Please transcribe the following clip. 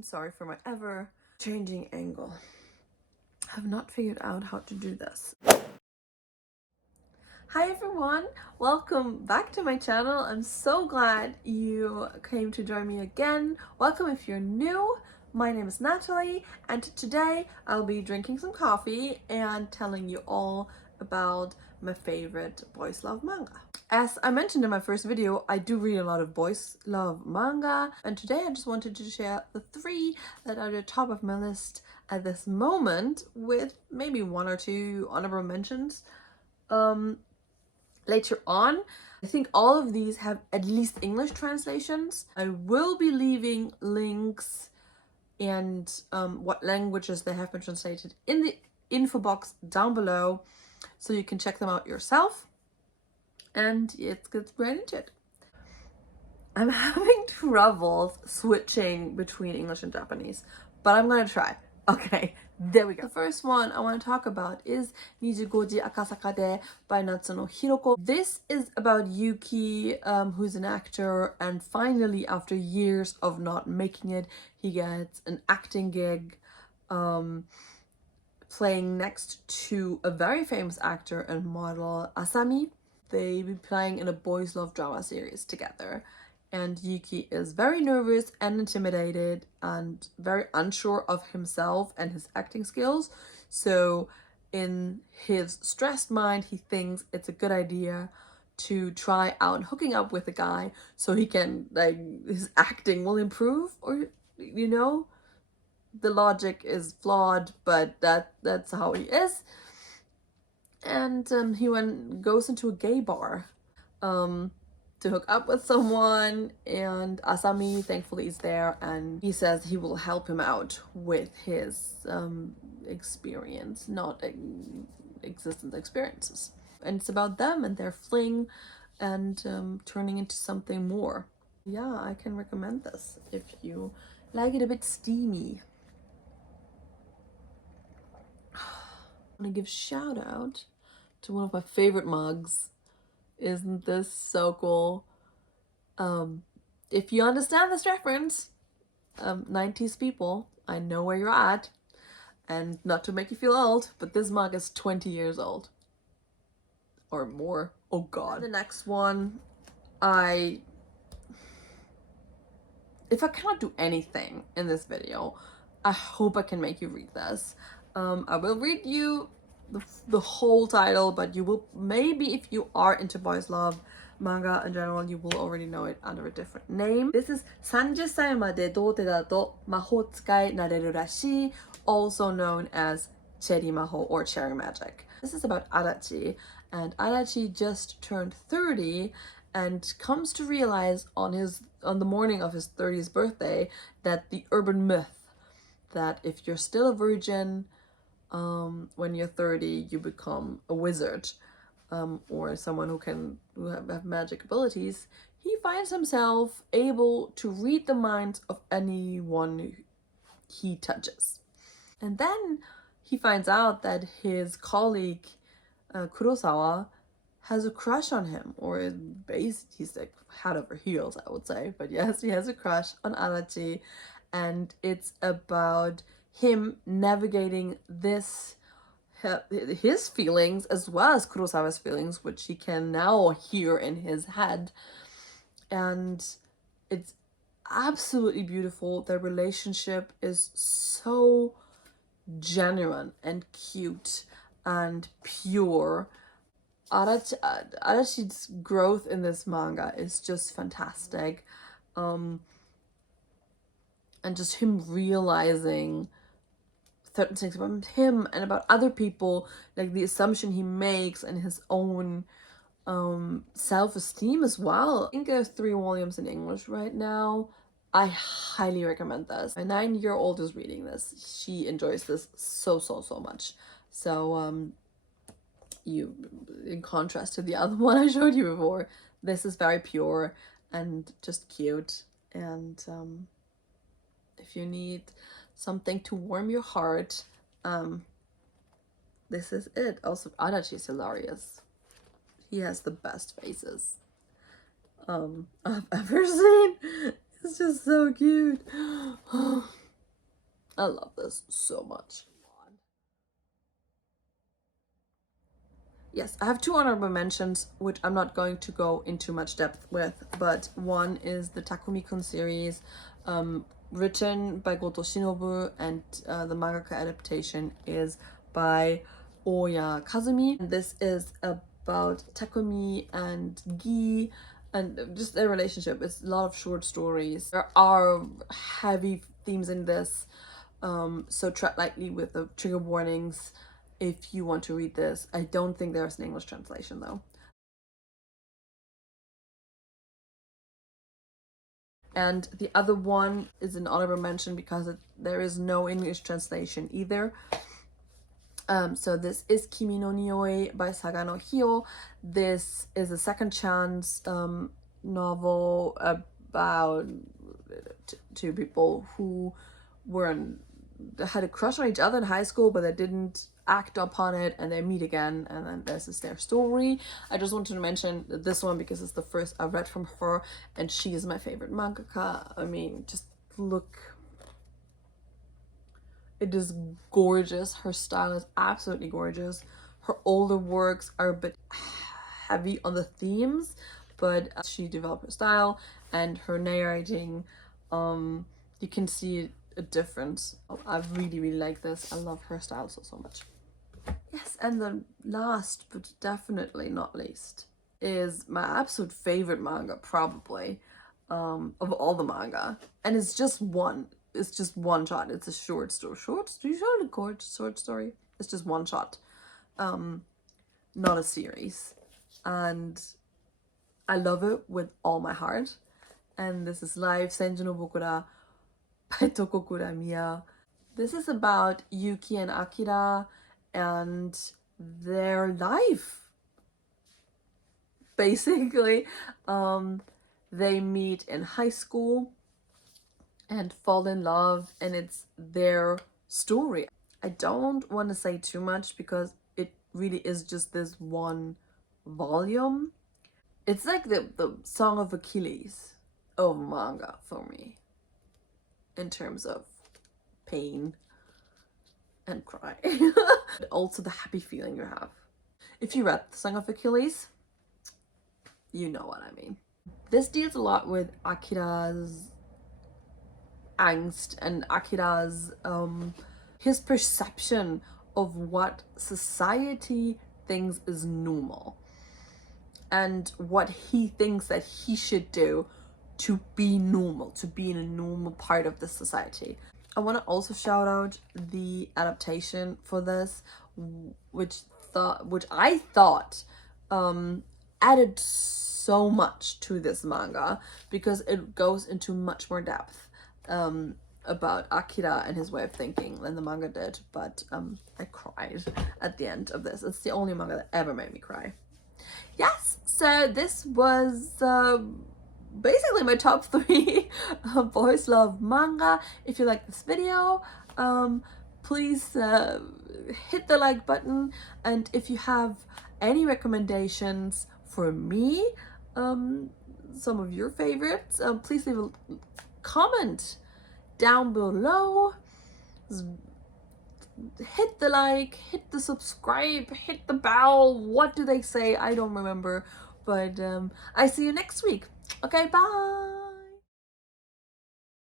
I'm sorry for my ever-changing angle. I have not figured out how to do this. Hi everyone, welcome back to my channel. I'm so glad you came to join me again. Welcome if you're new. My name is Natalie, and today I'll be drinking some coffee and telling you all about my favorite boys love manga. As I mentioned in my first video, I do read a lot of boys love manga, and today I just wanted to share the 3 that are at the top of my list at this moment, with maybe 1 or 2 honorable mentions. Later on. I think all of these have at least English translations. I will be leaving links and what languages they have been translated in the info box down below, so you can check them out yourself. And let's get right into it. I'm having trouble switching between English and Japanese, but I'm gonna try. Okay, there we go. The first one I want to talk about is 25 Akasaka de by Natsuno Hiroko. This is about Yuki, who's an actor, and finally, after years of not making it, he gets an acting gig playing next to a very famous actor and model, Asami. They be playing in a boys love drama series together. And Yuki is very nervous and intimidated and very unsure of himself and his acting skills. So in his stressed mind, he thinks it's a good idea to try out hooking up with a guy so he can, like, his acting will improve, or, you know, the logic is flawed, but that's how he is. And he goes into a gay bar to hook up with someone, and Asami thankfully is there, and he says he will help him out with his experience, not existence experiences. And it's about them and their fling and turning into something more. Yeah, I can recommend this if you like it a bit steamy. I want to give shout out to one of my favorite mugs. Isn't this so cool? If you understand this reference, 90s people, I know where you're at. And not to make you feel old, but this mug is 20 years old. Or more. Oh god. And the next one, if I cannot do anything in this video, I hope I can make you read this. I will read you the whole title, but you will, maybe if you are into boys love manga in general, you will already know it under a different name. This is 30歳まで童貞だと魔法使いなれるらしい, also known as チェリまほ or cherry magic. This is about Adachi, and Adachi just turned 30 and comes to realize on the morning of his 30th birthday that the urban myth that if you're still a virgin when you're 30, you become a wizard, or someone who have magic abilities. He finds himself able to read the minds of anyone he touches. And then he finds out that his colleague Kurosawa has a crush on him, or he's like head over heels, I would say. But yes, he has a crush on Adachi, and it's about him navigating his feelings as well as Kurosawa's feelings, which he can now hear in his head. And it's absolutely beautiful. Their relationship is so genuine and cute and pure. Adachi's growth in this manga is just fantastic. And just him realizing certain things about him and about other people, like the assumption he makes and his own self-esteem as well. I think there's 3 volumes in English right now. I highly recommend this. My 9-year-old is reading this. She enjoys this so much. So in contrast to the other one I showed you before, this is very pure and just cute. And if you need something to warm your heart, this is it. Also, Adachi is hilarious. He has the best faces I've ever seen. It's just so cute. I love this so much. Yes, I have two honorable mentions, which I'm not going to go into much depth with, but one is the Takumi-kun series, written by Goto Shinobu, and the mangaka adaptation is by Oya Kazumi. This is about Takumi and Gi and just their relationship. It's a lot of short stories. There are heavy themes in this, so tread lightly with the trigger warnings if you want to read this. I don't think there's an English translation though. And the other one is an honorable mention because there is no English translation either. So this is Kimi no Nioi by Sagano Hio. This is a second chance novel about two people who had a crush on each other in high school, but they didn't act upon it, and they meet again, and then this is their story. I just wanted to mention this one because it's the first I read from her, and she is my favorite mangaka. I mean, just look. It is gorgeous. Her style is absolutely gorgeous. Her older works are a bit heavy on the themes, but she developed her style and her narrating. You can see a difference. I really like this. I love her style so much. Yes, and the last but definitely not least is my absolute favorite manga, probably, of all the manga, and it's just one shot. It's a short story. Short story. It's just one shot, not a series, and I love it with all my heart. And this is Live Senju no Bokura by Tokokura Miya. This is about Yuki and Akira and their life. Basically, they meet in high school and fall in love, and it's their story. I don't want to say too much because it really is just this one volume. It's like the Song of Achilles of manga for me in terms of pain and cry. But also the happy feeling you have. If you read the Song of Achilles, you know what I mean. This deals a lot with Akira's angst and Akira's his perception of what society thinks is normal and what he thinks that he should do to be normal, to be in a normal part of the society. I want to also shout out the adaptation for this, which I thought added so much to this manga because it goes into much more depth about Akira and his way of thinking than the manga did. But I cried at the end of this. It's the only manga that ever made me cry. Yes, so this was basically my top 3 boys love manga. If you like this video, please hit the like button, and if you have any recommendations for me, some of your favorites, please leave a comment down below. Hit the like, hit the subscribe, hit the bell. What do they say? I don't remember, but I see you next week. Okay, bye.